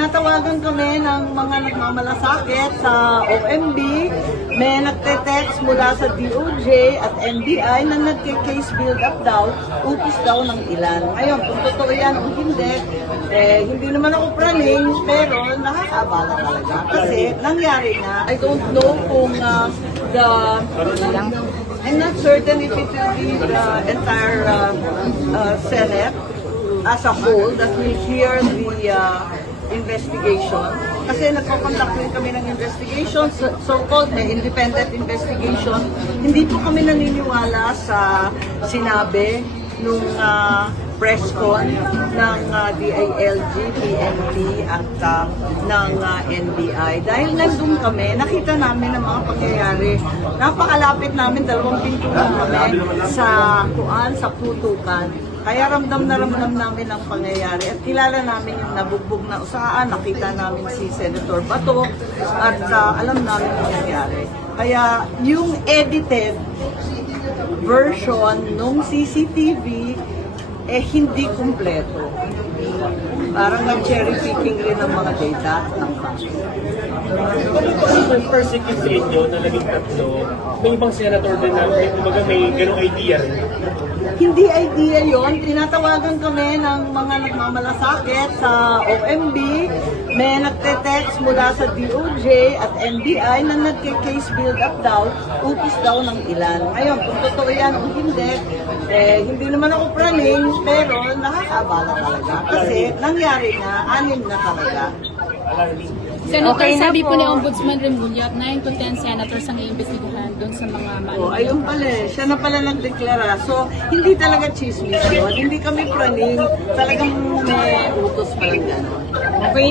tinatawagan kami ng mga nagmamalasakit sa OMB, may nagte-text mula sa DOJ at NBI na nagke-case build-up daw, upis daw ng ilan. Ngayon, kung totoo yan o hindi, hindi naman ako praning, pero nakakaabala talaga. Kasi nangyari na, I don't know kung I'm not certain if it will be the entire Senate as a whole that will hear the investigation. Kasi nagpapandak rin kami ng investigation, so-called na independent investigation. Hindi po kami naniniwala sa sinabi nung press con ng DILG, PNP at ng NBI. Dahil nandun kami, nakita namin ang mga pangyayari. Napakalapit namin, 2 pintuan kami sa putukan. Kaya ramdam na ramdam namin ang pangyayari at kilala namin yung nabugbog na usahan, nakita namin si Senator Bato at alam namin ang nangyari. Kaya yung edited version ng CCTV hindi kumpleto. Parang nag-cherry picking rin ng mga data at ng facts. Kung persecute sa inyo na naging 3, may ibang senator din na may ganong idea rin. Hindi idea yon. Tinatawagan kami ng mga nagmamalasakit sa OMB, may nagte-text mula sa DOJ at NBI na nagke-case build-up daw, upis daw ng ilan. Ngayon, kung totoo yan o hindi, hindi naman ako praning, pero nakakaabala talaga. Kasi nangyari na, 6 na talaga. Senator, Okay na sabi po po ni Ombudsman Remulla, 9 to 10 senators ang iimbestigahan doon sa mga Ayun pala siya na pala nagdeklara. So, hindi talaga chismis yun. Hindi kami praning. Talagang may utos pa lang gano'n. Okay na.